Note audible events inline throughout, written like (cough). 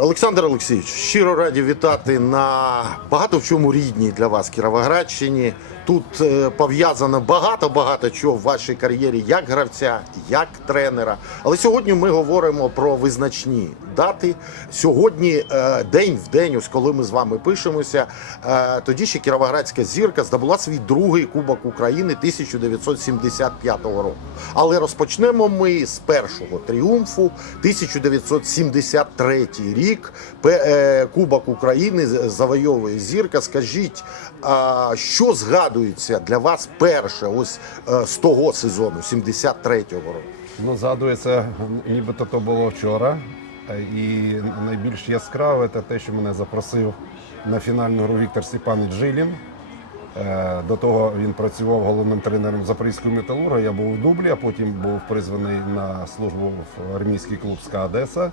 Олександр Олексійович, щиро раді вітати на багато в чому рідній для вас Кіровоградщині. Тут е, пов'язано багато-багато чого в вашій кар'єрі, як гравця, як тренера. Але сьогодні ми говоримо про визначні дати. Сьогодні е, день в день, ось коли ми з вами пишемося, е, тоді ще Кіровоградська зірка здобула свій другий Кубок України 1975 року. Але розпочнемо ми з першого тріумфу 1973 рік. Пе- е, Кубок України завойовує зірка. Скажіть, а, що згадується для вас перше, ось е, з того сезону, 73-го року? Ну, згадується, нібито то було вчора. Е, І найбільш яскраве це те, що мене запросив на фінальну гру Віктор Степанович Жилін. До того він працював головним тренером Запорізького металурга. Я був у дублі, а потім був призваний на службу в армійський клуб СКА Одеса.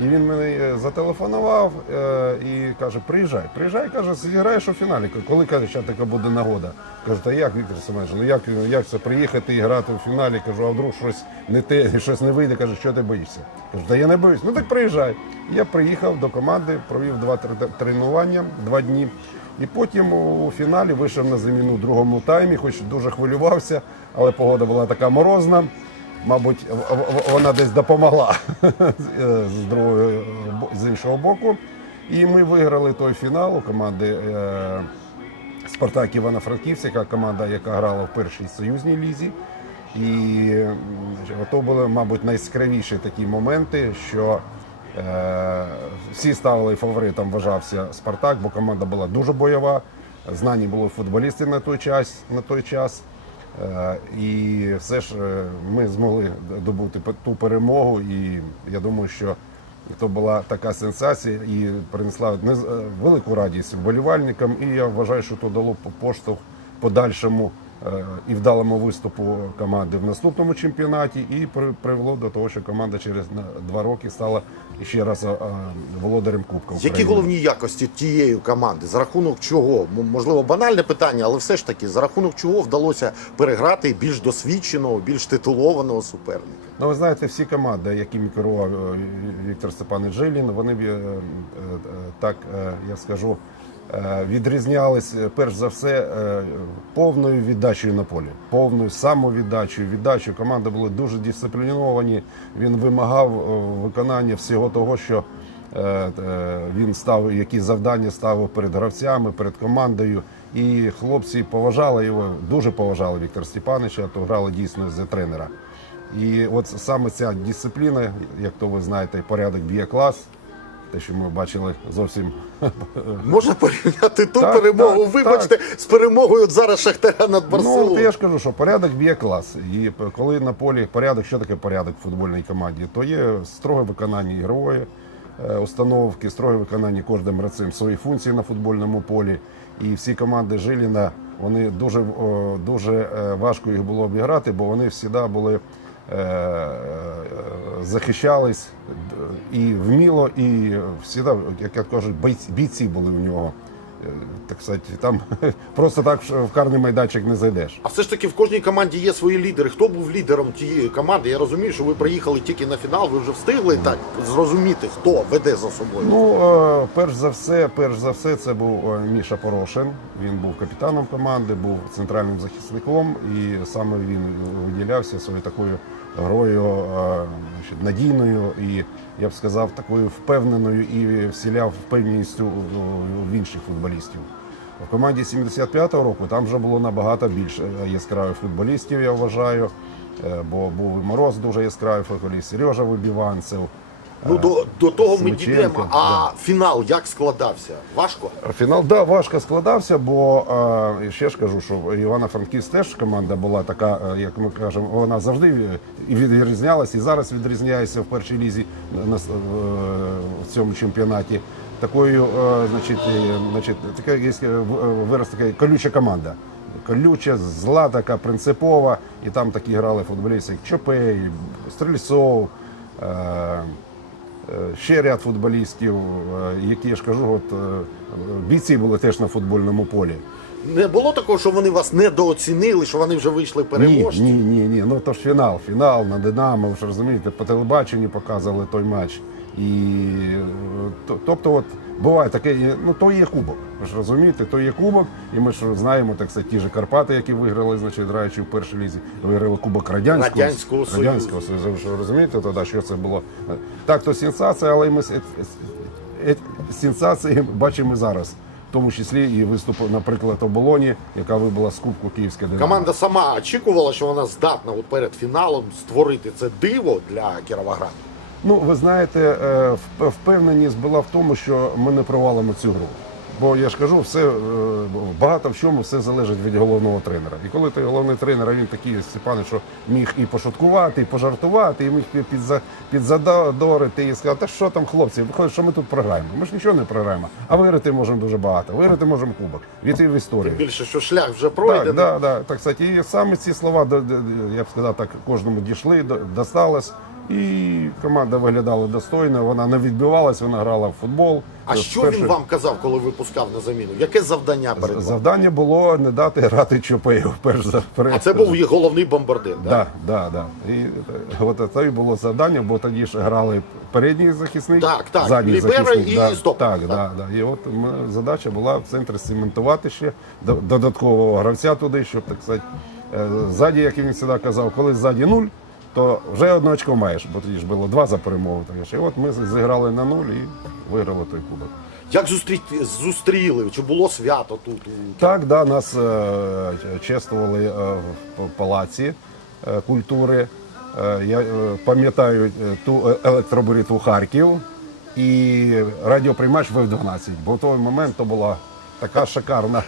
І він мені е, зателефонував е, і каже: приїжджай, приїжджай, каже, зіграєш у фіналі. Коли каже, що така буде нагода? Кажу, та як, Віктор Семенович, ну як, як це приїхати і грати у фіналі? Кажу, а вдруг щось не те, (laughs) щось не вийде. Каже, що ти боїшся? Кажу, та я не боюсь. Ну так приїжджай. Я приїхав до команди, провів два тренування, два дні. І потім у фіналі вийшов на заміну у другому таймі, хоч дуже хвилювався, але погода була така морозна. Мабуть, вона десь допомогла з другого з іншого боку. І ми виграли той фінал у команди е, Спартак Івано-Франківська, команда, яка грала в першій союзній лізі. І то були, мабуть, найяскравіші такі моменти, що е, всі ставили фаворитом, вважався Спартак, бо команда була дуже бойова. Знані були футболісти на той час. На той час. Е, І все ж е, ми змогли добути ту перемогу, і я думаю, що то була така сенсація і принесла е, велику радість вболівальникам. І я вважаю, що то дало поштовх подальшому і вдалому виступу команди в наступному чемпіонаті, і при- привело до того, що команда через два роки стала ще раз володарем Кубка України. Які головні якості тієї команди? За рахунок чого? Можливо, банальне питання, але все ж таки, за рахунок чого вдалося переграти більш досвідченого, більш титулованого суперника? Ну, ви знаєте, всі команди, якими керував е, Віктор Степанович Жилін, вони е, е, так, я скажу, відрізнялись е, перш за все е, повною віддачею на полі, повною самовіддачею, віддачею. Команди були дуже дисципліновані. Він вимагав е, виконання всього того, що е, е, він ставив, які завдання ставив перед гравцями, перед командою. І хлопці поважали його, дуже поважали Віктора Степановича, то грали дійсно за тренера. І от саме ця дисципліна, як то ви знаєте, порядок б'є клас, те, що ми бачили зовсім Можна порівняти ту Так, перемогу, так, вибачте, з перемогою зараз Шахтаря над Ну, Барселоною. то я ж кажу, що порядок б'є клас. І коли на полі порядок, що таке порядок в футбольній команді, то є строге виконання ігрової е, установки, строге виконання кожним гравцем своїх функцій на футбольному полі. І всі команди Жиліна, вони дуже, дуже е, важко їх було обіграти, бо вони завжди були. Е, е, Захищались і вміло, і всі як я кажу, бойці- бійці були у нього. Так сказати, там (laughs) просто так в карний майданчик не зайдеш. А все ж таки в кожній команді є свої лідери. Хто був лідером тієї команди? Я розумію, що ви приїхали тільки на фінал, ви вже встигли так зрозуміти, хто веде за собою. Ну, е, перш за все, перш за все, це був е, Міша Порошин. Він був капітаном команди, був центральним захисником, і саме він виділявся своєю такою грою е, значить, надійною і, я б сказав, такою впевненою і вселяв впевненість у- у- в інших футболістів. В команді 75-го року там вже було набагато більше яскравих футболістів, я вважаю. Е, Бо був і Мороз дуже яскравий футболіст, Сережа Вибіванцев. Ну до, до того ми дійдемо. А фінал як складався? Важко? Фінал да, важко складався, бо е, ще ж кажу, що Івано-Франківськ теж команда була така, е, як ми кажемо, вона завжди е, і відрізнялась, і зараз відрізняється в першій лізі на, е, в цьому чемпіонаті. Такою, значить, значить, така є вираз така колюча команда. Колюча, зла, така принципова, і там такі грали футболісти, як Чопей, Стрельцов. Е, ще ряд футболістів, е, які я ж кажу, от е, бійці були теж на футбольному полі. Не було такого, що вони вас недооцінили, що вони вже вийшли Ні, переможці? ні, ні, ні. Ну то ж фінал, фінал на Динамо, ви ж розумієте, по телебаченню показували той матч. І е, то- тобто, от буває таке, ну то є кубок. Ви ж розумієте, то є кубок, і ми ж знаємо, так сказати, ті ж Карпати, які виграли, значить, граючи в першій лізі, виграли кубок радянського, Радянського Союзу. радянського Союзу. Ви ж розумієте тоді, що це було так, то сенсація, але ми е- сенсації бачимо зараз. В тому числі і виступ, наприклад, оболоні, яка вибула з Кубку Київська Динамо. Команда сама очікувала, що вона здатна от перед фіналом створити це диво для Кіровограду. Ну, ви знаєте, е, впевненість була в тому, що ми не провалимо цю гру. Бо я ж кажу, все е, багато в чому все залежить від головного тренера. І коли той головний тренер, він такий Степанович, що міг і пошуткувати, і пожартувати, і міг підза, підзадорити і сказати, та що там, хлопці, виходить, що ми тут програємо. Ми ж нічого не програємо. А виграти можемо дуже багато. Виграти можемо кубок. Війти в історію. Більше, що шлях вже пройде. Так, да, да, так сказати, і саме ці слова, я б сказав, так кожному дійшли, до- досталось. І команда виглядала достойно, вона не відбивалась, вона грала в футбол. А що перше- він вам казав, коли випускав на заміну? Яке завдання перед вами? Завдання було не дати грати Чопею. Перш за перед. А це був їх головний бомбардир, так? Да, да, да. І е, от це і було завдання, бо тоді ж грали передній захисник, Так, так, задній захисник. і да, стопер, Так, так. да, да. І от задача була в центрі цементувати ще до- додаткового гравця туди, щоб так сказати, е, ззаді, як він завжди казав, коли ззаді нуль, то вже одне очко маєш, бо тоді ж було два за перемогу. І от ми зіграли на нуль і виграли той кубок. Як зустріти, зустріли? Чи було свято тут? Так, да, нас е, чествували е, в палаці е, культури. Е, я е, пам'ятаю е, ту е, Харків і радіоприймач В12, бо в той момент то була така шикарна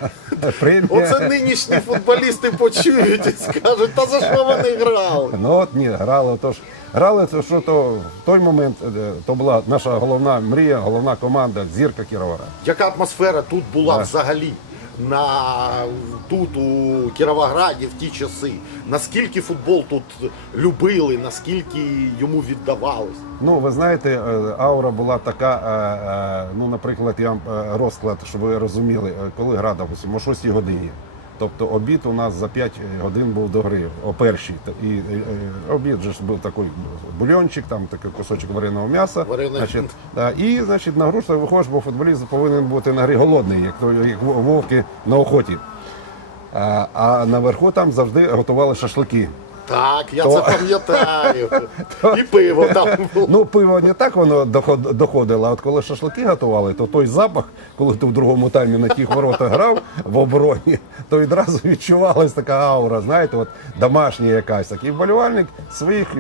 премія. Оце нинішні футболісти почують і скажуть, та за що вони грали? Ну от ні, грали. Тож грали, то що то в той момент е, то була наша головна мрія, головна команда зірка Кіровара. Яка атмосфера тут була взагалі? На тут у Кіровограді в ті часи. Наскільки футбол тут любили, наскільки йому віддавалось? Ну, ви знаєте, е, аура була така, е, е, ну, наприклад, я розклад, щоб ви розуміли, коли гра, допустимо, о 6 годині. Тобто обід у нас за 5 годин був до гри, о першій. І е, е, обід же ж був такий бульончик, там такий кусочок вареного м'яса. Значить, да, і значить, на гру виходиш, бо футболіст повинен бути на грі голодний, як, як вовки на охоті. А, а наверху там завжди готували шашлики. Так, я То- це пам'ятаю. І пиво там було. Ну, пиво не так воно доходило, а от коли шашлики готували, то той запах, коли ти в другому таймі на тих воротах грав в обороні, то відразу відчувалась така аура, знаєте, от домашня якась. І вболівальник своїх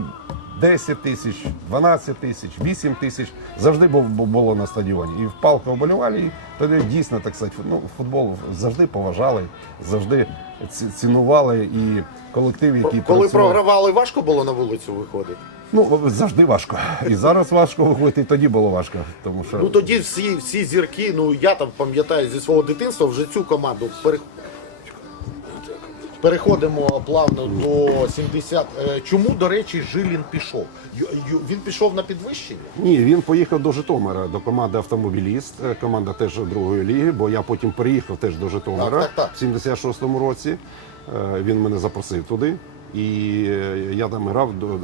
10 тисяч, 12 тисяч, 8 тисяч завжди було на стадіоні. І в палку вболівали, і тоді дійсно, так сказати, ну, футбол завжди поважали, завжди цінували і колектив, який Коли працював. програвали, важко було на вулицю виходити. Ну, завжди важко. І зараз важко виходити, і тоді було важко. Тому що Ну тоді всі, всі зірки, ну я там пам'ятаю зі свого дитинства вже цю команду пере... Переходимо плавно до 70. Е, Чому, до речі, Жилін пішов? Він пішов на підвищення? ні, він поїхав до Житомира, до команди Автомобіліст. Е, Команда теж другої ліги, бо я потім переїхав теж до Житомира Так, так, так. в 76-му році. Е, Він мене запросив туди. І я там грав до,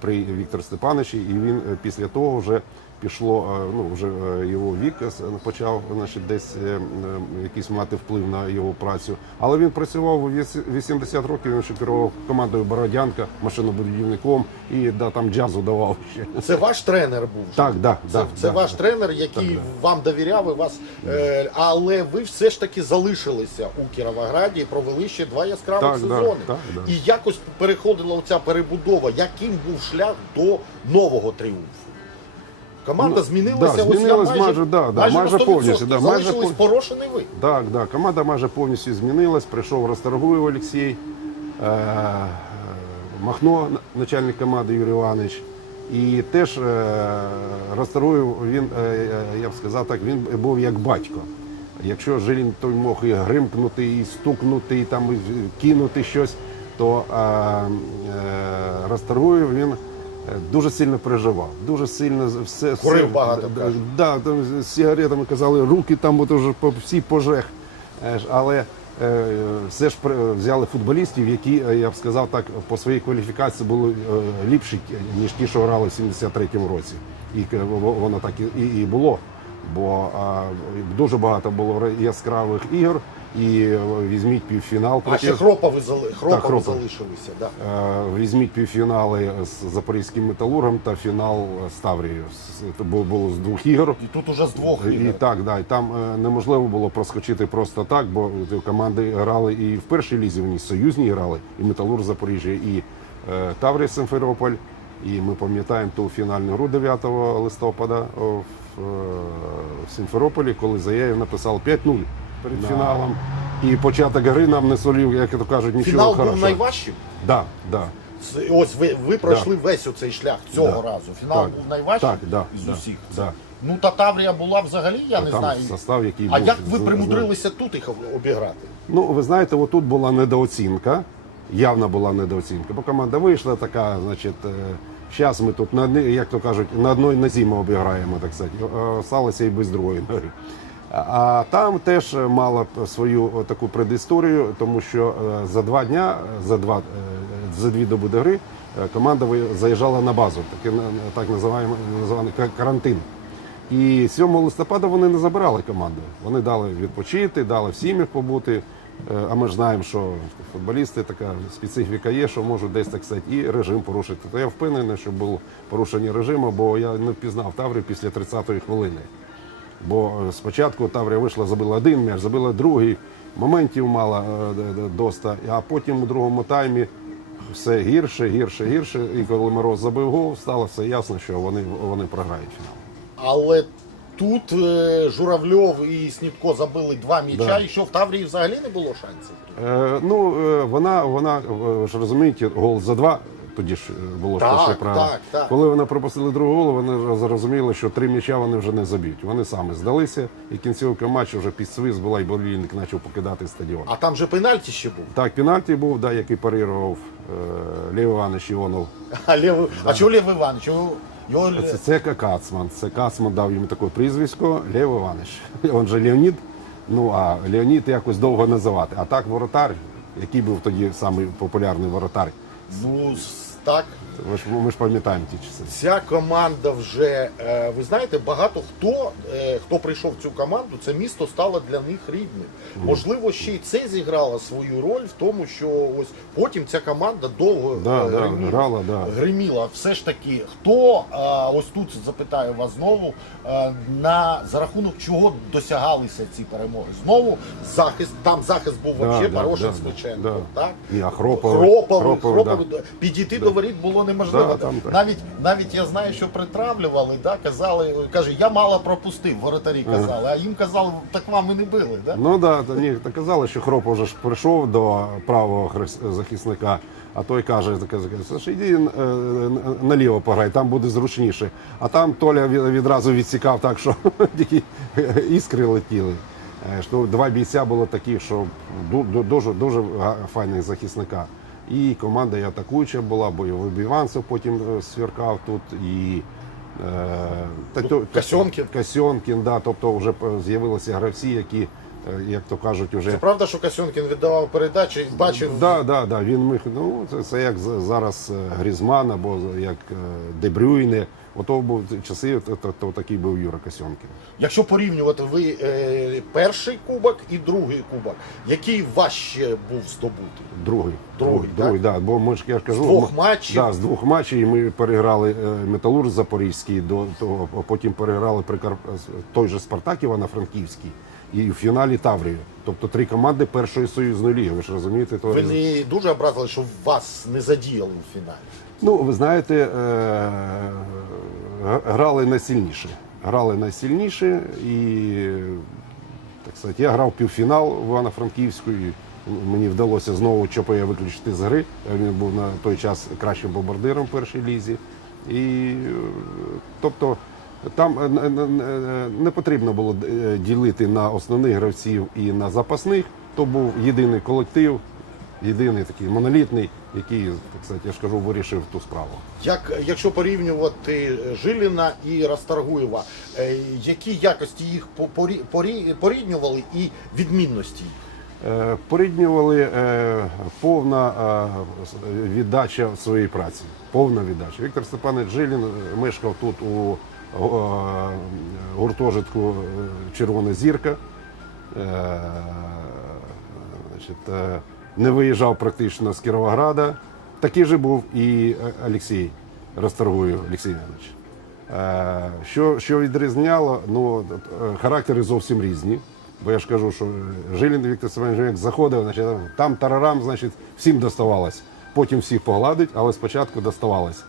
при Віктор Степановичі, і він після того вже пішло, е, ну вже е, його вік е, почав значить, десь якийсь мати вплив на його працю. Але він працював у 80 років, він ще керував командою Бородянка, машинобудівником і да, там джазу давав ще. Це ваш тренер був? Так, да, Це, да, це да. ваш тренер, який Так, вам довіряв і вас. Е, але ви все ж таки залишилися у Кіровограді і провели ще два яскравих Так, да, сезони. так, да. І якось переходила оця перебудова. Яким був шлях до нового тріумфу? Команда Ну, змінилася да, ось я майже, майже, да, да, майже, майже повністю, да, майже пов- порошений ви. Так, да, команда майже повністю змінилась. Прийшов Расторгуєв Олексій, е, Махно, начальник команди Юрій Іванович. І теж е, Расторгуєв, він, е, е, я б сказав так, він був як батько. Якщо Жилін той мог і гримкнути, і стукнути, і там і кинути щось, то е, е, Расторгуєв він дуже сильно переживав. Дуже сильно все, Курив все багато, д- Да, там з сигаретами казали, руки там от уже по всі пожег. Але е, все ж взяли футболістів, які, е, я б сказав так, по своїй кваліфікації були е, ліпші, ніж ті, що грали в 73-му році. І воно так і, і було. Бо а, дуже багато було яскравих ігор. І е, візьміть півфінал А ще Хропови. Хропови Хропов. залишилися. Да. Е, Візьміть півфінали з запорізьким металургом та фінал з Таврією. Це було, було з двох ігор. І тут уже з двох І так, да, і там е, неможливо було проскочити просто так, бо команди грали і в першій лізі, вони союзні грали, і Металург Запоріжжя, і Таврія Симферополь. І ми пам'ятаємо ту фінальну гру 9 листопада в, в Сімферополі, коли Заяєв написав 5-0 перед фіналом. І початок гри нам не солів, як то кажуть, нічого Фінал хорошого. був найважчим. Да, да. Ось ви, ви пройшли весь оцей шлях цього Да. разу. Фінал Так. був найважчим Так, да, да, усіх. да. Ну та Таврія була взагалі, я не Там знаю. состав, який А був як ви з- з- примудрилися тут їх обіграти? Ну, ви знаєте, отут була недооцінка, явна була недооцінка, бо команда вийшла така, значить, зараз ми тут на як то кажуть, на одній нозі ми обіграємо, так сказати. Е, Осталося і без другої ноги. А- там теж мала свою таку предісторію, тому що е, за два дня, за два е, за дві доби до гри, команда заїжджала на базу, на- так називаємо карантин. І 7 листопада вони не забирали команду. Вони дали відпочити, дали в сім'ях побути. Е, А ми ж знаємо, що футболісти така специфіка є, що можуть десь так сказати, і режим порушити. То я впевнений, що було порушення режиму, бо я не впізнав Таврію після 30-ї хвилини. Бо е, спочатку Таврія вийшла, забила один м'яч, забила другий, моментів мала е, доста, а потім у другому таймі все гірше, гірше, гірше. І коли Мороз забив гол, стало все ясно, що вони, вони програють фінал. Але тут е, Журавльов і Снітко забили два м'яча, Да. і що в Таврії взагалі не було шансів. Е, ну, е, вона, вона, ж розумієте, гол за два. Тоді ж е, було Так, що правило. так, так. Коли вони пропустили другий гол, вони зрозуміли, що три м'яча вони вже не заб'ють. Вони самі здалися, і кінцівка матчу вже під свист була, і болільник почав покидати стадіон. А там же пенальті ще був. Так, пенальті був, да, який парирував е, Лев Іванович Іонов. А, Лев... а чого Лев Іванович? Його... Це, це Кацман. Це Кацман дав йому таке прізвисько Лев Іванович. (laughs) Він же Леонід. Ну а Леонід якось довго називати. А так воротар, який був тоді самий популярний воротар. Ну, так. Ви ж ми ж пам'ятаємо ті часи. Ця команда вже, е, ви знаєте, багато хто, е, хто прийшов в цю команду, це місто стало для них рідним. Можливо, ще й це зіграло свою роль в тому, що ось потім ця команда довго Да, е, да, гриміла. грала, да. гриміла. Все ж таки, хто е, ось тут запитаю вас знову, е, на за рахунок чого досягалися ці перемоги? Знову захист, там захист був Да, вообще да, Порошин да, Смиченко, да. так? І Ахропови. Хропови, Хропови, Хропови, да. підійти до воріт було неможливо. Да, там так. навіть навіть я знаю, що притравлювали, да, казали, каже, я мало пропустив, воротарі казали, а їм казали, так вам і не били. Да? Ну да, то ні, то казали, що Хропов вже ж прийшов до правого захисника, а той каже, Саш, іди е, наліво пограй, там буде зручніше. А там Толя відразу відсікав так, що (laughs) тільки іскри летіли. Е, Що два бійця було таких, що ду- ду- дуже дуже файних захисника. І команда і атакуюча була, бо і Вибіванцев потім е, сверкав тут, і е, та Касьонкін. Касьонкін, да, тобто вже з'явилися гравці, які, е, як то кажуть, вже... Це правда, що Касьонкін віддавав передачі, бачив. Да, да, да, він міг. Ну це, це як зараз е, Грізман або як Дебрюйне. Ото був часи, то, то, такий був Юра Касьонкін. Якщо порівнювати ви е, перший кубок і другий кубок, який важче був здобути? Другий. Другий, другий да. Бо ми ж я ж кажу, З двох матчів? Да, з двох матчів і ми переграли е, Металург Запорізький до того, потім переграли Прикар... той же Спартак Івано-Франківський і в фіналі Таврію. Тобто три команди першої союзної ліги. Ви ж розумієте, то Ви не дуже образили, що вас не задіяли в фіналі. Ну, ви знаєте, е, грали найсильніше. Грали найсильніше і, так сказати, я грав півфінал в Івано-Франківську. і Мені вдалося знову Чопея виключити з гри. Він був на той час кращим бомбардиром в першій лізі. І, е, тобто, там е, не- не- не- потрібно було е, ділити на основних гравців і на запасних. То був єдиний колектив, єдиний такий монолітний, який, так сказати, я ж кажу, вирішив ту справу. Як, якщо порівнювати Жиліна і Расторгуєва, е, які якості їх по- порі- порі- порівнювали і відмінності? Е, Поріднювали е, повна віддача своєї праці. Повна віддача. Віктор Степанович Жилін мешкав тут у гуртожитку Червона зірка. Значить, не виїжджав практично з Кіровограда. Такий же був і е, Олексій Расторгуєв Олексій Іванович. Е, Що, що відрізняло, ну, е, характери зовсім різні. Бо я ж кажу, що Жилін Віктор Семенович як заходив, значить, там тарарам, значить, всім доставалось. Потім всіх погладить, але спочатку доставалось.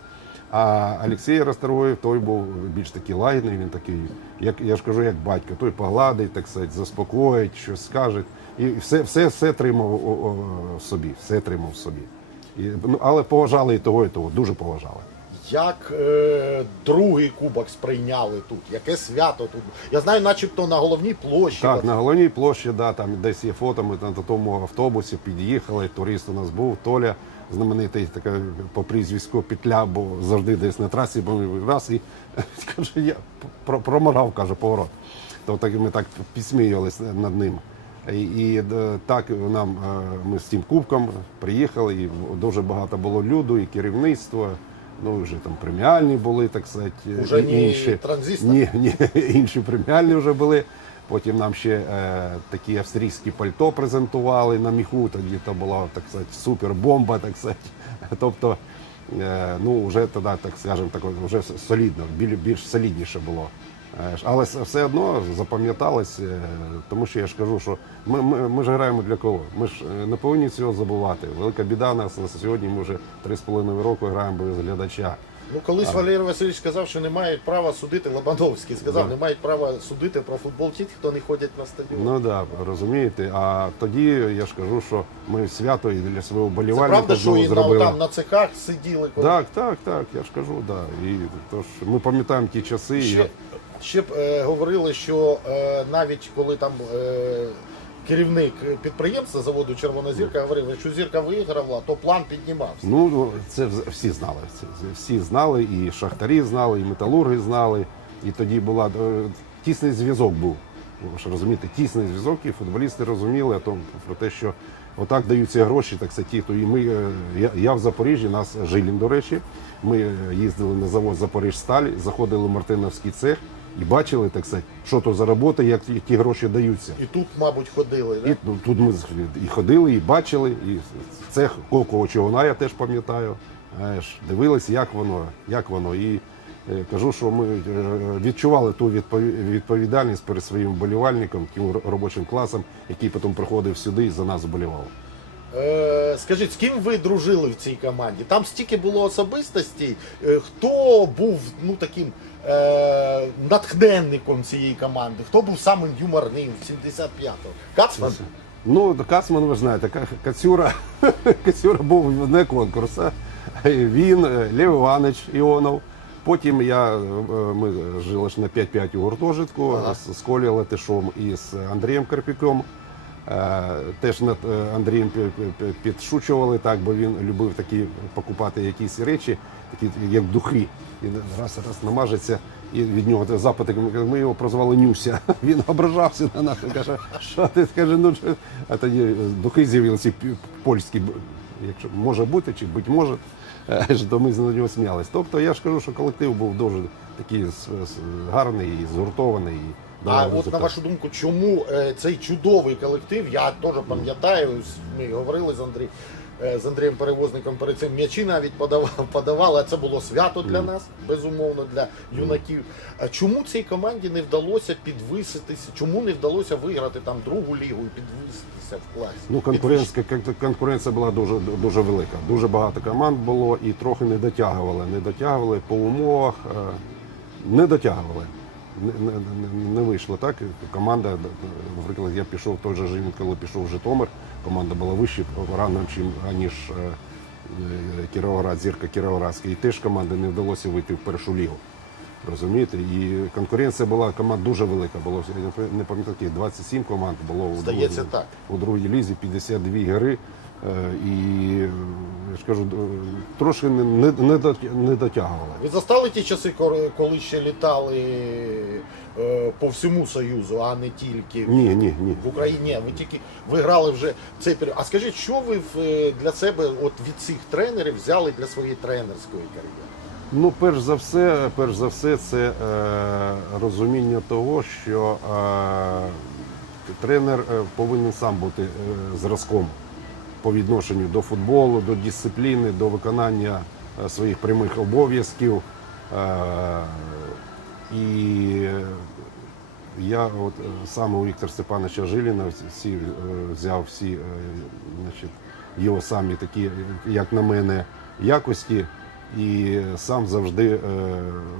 А Олексій Расторгуєв, той був більш такий лагідний, він такий, як я ж кажу, як батько, той погладить, так сказати, заспокоїть, щось скаже. І все, все, все тримав в собі, все тримав в собі. І, ну, але поважали і того, і того, дуже поважали. Як е, другий кубок сприйняли тут? Яке свято тут? Я знаю, начебто на головній площі. Так, на головній площі, да, там десь є фото, ми на тому автобусі під'їхали, турист у нас був, Толя, знаменитий така по прізвиську Петля, бо завжди десь на трасі, бо раз і (laughs) каже, я про- проморгав, каже, поворот. То так ми так підсміювалися над ним. І, і е, так нам е, ми з тим кубком приїхали, і дуже багато було люду, і керівництво. Ну, вже там преміальні були, так сказати, Уже інші. Ні, ні, (laughs) інші преміальні вже були. Потім нам ще е, такі австрійські пальто презентували на міху. Тоді то була так сказати, супербомба, так сказати. (laughs) Тобто, е, ну вже тоді, так скажемо, так вже солідно, біль- більш солідніше було. Е, Але все одно запам'яталось, е, тому що я ж кажу, що ми, ми, ми ж граємо для кого? Ми ж е, не повинні цього забувати. Велика біда нас на сьогодні. Ми вже три з половиною року граємо без глядача. Ну, колись Валерій Васильович сказав, що не мають права судити Лобановський. Сказав, Да. не мають права судити про футбол ті, хто не ходять на стадіон. Ну так, да, розумієте. А тоді я ж кажу, що ми свято і для свого Це правда, що і на, там на цехах сиділи. коли- Так, так, так, я ж кажу, да. І тож ми пам'ятаємо ті часи. Ще, я- ще б е, говорили, що е, навіть коли там е, керівник підприємства заводу Червона зірка говорив, що зірка виграла, то план піднімався. Ну, це всі знали. Це, всі знали, і шахтарі знали, і металурги знали. І тоді була е, тісний зв'язок був. Ви ж розумієте, тісний зв'язок, і футболісти розуміли о тому, про те, що отак даються гроші, так це ті, хто і ми. е, Я, я в Запоріжжі, нас Жилін, до речі. Ми е, їздили на завод Запоріжсталь, заходили в Мартиновський цех і бачили, так сказати, що то за робота, як ті гроші даються. І тут, мабуть, ходили. да? І ну, тут ми і ходили, і бачили, і цех Кокового човна я теж пам'ятаю. Дивились, як воно, як воно. І е, кажу, що ми е, відчували ту відпові- відповідальність перед своїм вболівальником, тим робочим класом, який потім приходив сюди і за нас вболівав. Е, скажіть, з ким ви дружили в цій команді? Там стільки було особистостей. Хто був ну таким е, натхненником цієї команди? Хто був самим юморним в 75-го? Кацман? Ну, Кацман, ви ж знаєте, Кацюра, (laughs) Кацюра був не конкурсу. Він, е, Лев Іванович Іонов. Потім я, е, ми жили ж на 5-5 у гуртожитку Ага. з, Колею Латишом і з Андрієм Карпіком. Е, Теж над е, Андрієм пі- пі- пі- підшучували так, бо він любив такі покупати якісь речі, такі як духи. І раз раз намажеться, і від нього запити. Ми- його прозвали Нюся. (laughs) Він ображався на нас. Каже, що ти скаже, ну що?» а тоді духи з'явилися польські, якщо може бути, чи будь може, е, то ми з нього сміялись. Тобто я ж кажу, що колектив був дуже такий гарний і згуртований. А от на вашу думку, чому е, цей чудовий колектив? Я теж пам'ятаю, ми говорили з Андрієм. З Андрієм Перевозником перед цим м'ячі навіть подавав, (laughs) подавали, а це було свято для нас, безумовно, для юнаків. А чому цій команді не вдалося підвиситися? Чому не вдалося виграти там другу лігу і підвиситися в класі? Ну, конкуренція, конкуренція була дуже дуже велика. Дуже багато команд було і трохи не дотягували. Не дотягували по умовах, е, не дотягували. Не, не, не- не вийшло так. Команда, наприклад, я пішов в той же Житомир, коли пішов в Житомир, команда була вище рано, аніж е, е, Кіровоград, зірка Кіровоградська. І теж команді не вдалося вийти в першу лігу. Розумієте? І конкуренція була команд дуже велика. Було я не пам'ятаю, не пам'ятаю, скільки, 27 команд було у другій- так. у другій лізі 52 гри. Е, І я ж кажу, трошки не, не, не не дотягували. Ви застали ті часи, коли ще літали е, по всьому Союзу, а не тільки в- Ні, ні, ні. в Україні. Ви тільки ви грали вже цей період. А скажіть, що ви е, для себе от від цих тренерів взяли для своєї тренерської кар'єри? Ну, перш за все, перш за все, це е, розуміння того, що е, тренер повинен сам бути е, зразком по відношенню до футболу, до дисципліни, до виконання е, своїх прямих обов'язків. Е, і я от е, саме у Віктора Степановича Жиліна всі, взяв всі значить, його самі такі, як на мене, якості, і сам завжди е,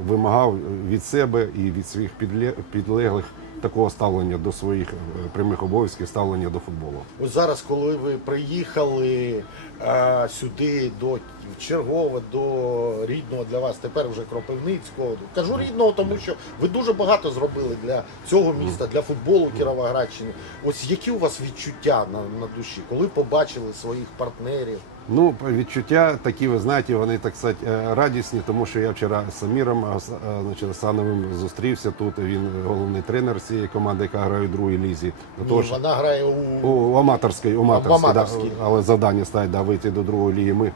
вимагав від себе і від своїх підле- підлеглих такого ставлення до своїх е, прямих обов'язків, ставлення до футболу. Ось зараз, коли ви приїхали е, сюди до в чергове до рідного для вас, тепер вже Кропивницького. Кажу рідного, тому що ви дуже багато зробили для цього міста, для футболу Кіровоградщини. Ось які у вас відчуття на, на душі, коли побачили своїх партнерів? Ну, відчуття такі, ви знаєте, вони так сказати, е, радісні, тому що я вчора з Саміром е, значить, Асановим зустрівся тут. Він головний тренер цієї команди, яка грає у другій лізі. Ні, вона грає у, У, аматорській, у аматорській, Да, але завдання ставить да, вийти до другої ліги. Ми е,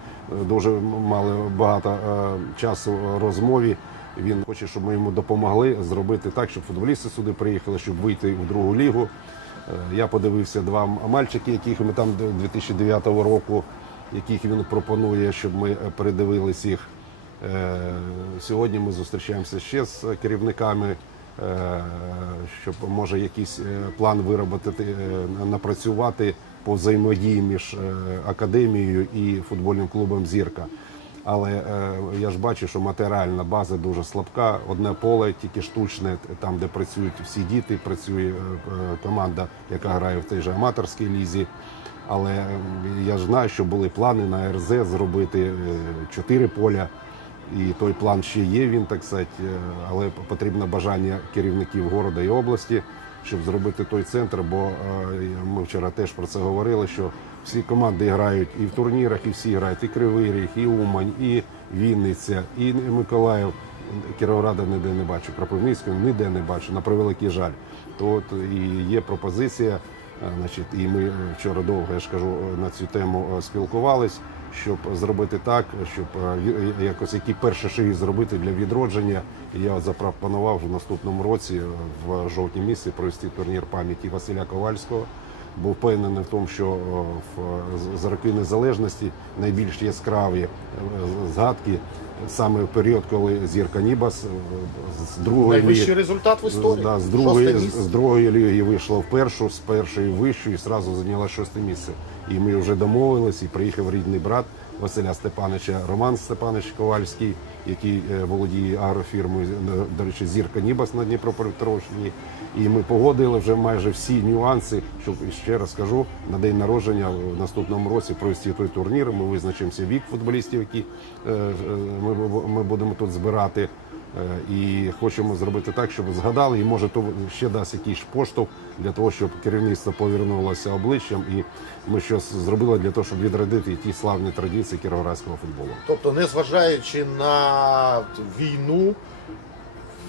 дуже мали багато е, часу розмові. Він хоче, щоб ми йому допомогли зробити так, щоб футболісти сюди приїхали, щоб вийти у другу лігу. Е, Я подивився два мальчики, яких ми там до 2009 року, яких він пропонує, щоб ми е, передивились їх. Е, Сьогодні ми зустрічаємося ще з керівниками, е, щоб може якийсь план виробити, напрацювати по взаємодії між академією і футбольним клубом Зірка. Але я ж бачу, що матеріальна база дуже слабка. Одне поле тільки штучне, там, де працюють всі діти, працює команда, яка грає в тій же аматорській лізі. Але я ж знаю, що були плани на РЗ зробити е, чотири поля. І той план ще є, він так сказати, е, але потрібно бажання керівників города і області, щоб зробити той центр. Бо е, ми вчора теж про це говорили, що всі команди грають і в турнірах, і всі грають, і Кривий Ріг, і Умань, і Вінниця, і Миколаїв. Кіровограда ніде не бачу, Кропивницького ніде не бачу, на превеликий жаль. То от і є пропозиція. Е, Значить, і ми е, вчора довго, я ж кажу, е, на цю тему спілкувались, щоб зробити так, щоб якось які перші шаги зробити для відродження. Я запропонував в наступному році, в жовтні місяці, провести турнір пам'яті Василя Ковальського. Був впевнений в тому, що за роки незалежності найбільш яскраві згадки саме в період, коли зірка Нібас е, з другої ліги найвищий результат в історії. Да, з, Шосте другої, місце. з другої ліги вийшла в першу, з першої в вищу і зразу зайняла шосте місце. І ми вже домовились, і приїхав рідний брат Василя Степановича Роман Степанович Ковальський, який е, володіє агрофірмою, до речі, зірка Нібас на Дніпропетровщині. І ми погодили вже майже всі нюанси, щоб ще раз кажу, на день народження в наступному році провести той турнір. Ми визначимося вік футболістів, які е, е, ми будемо тут збирати. Е, І хочемо зробити так, щоб згадали, і може то ще дасть якийсь поштовх для того, щоб керівництво повернулося обличчям, і ми щось зробили для того, щоб відродити ті славні традиції кіровоградського футболу. Тобто, незважаючи на війну,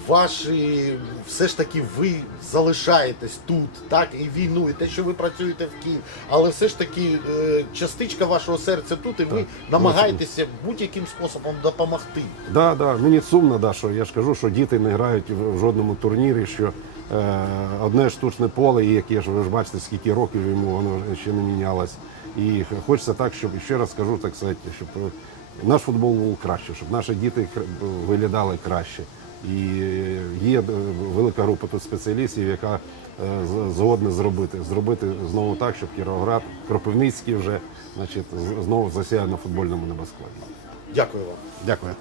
ваші все ж таки ви залишаєтесь тут, так, і війну, і те, що ви працюєте в Києві, але все ж таки е, частичка вашого серця тут, і ви намагаєтеся будь-яким способом допомогти. Да, да, мені сумно, да, що я ж кажу, що діти не грають в в жодному турнірі, що е, одне штучне поле, і яке ж ви ж бачите, скільки років йому воно ще не мінялось. І хочеться так, щоб ще раз скажу, так сказати, щоб е, наш футбол був краще, щоб наші діти кр- виглядали краще. І є е, велика група тут спеціалістів, яка е, згодна зробити, зробити знову так, щоб Кіровоград, Кропивницький вже значить, знову засіяв на футбольному небоскладі. Дякую вам. Дякую.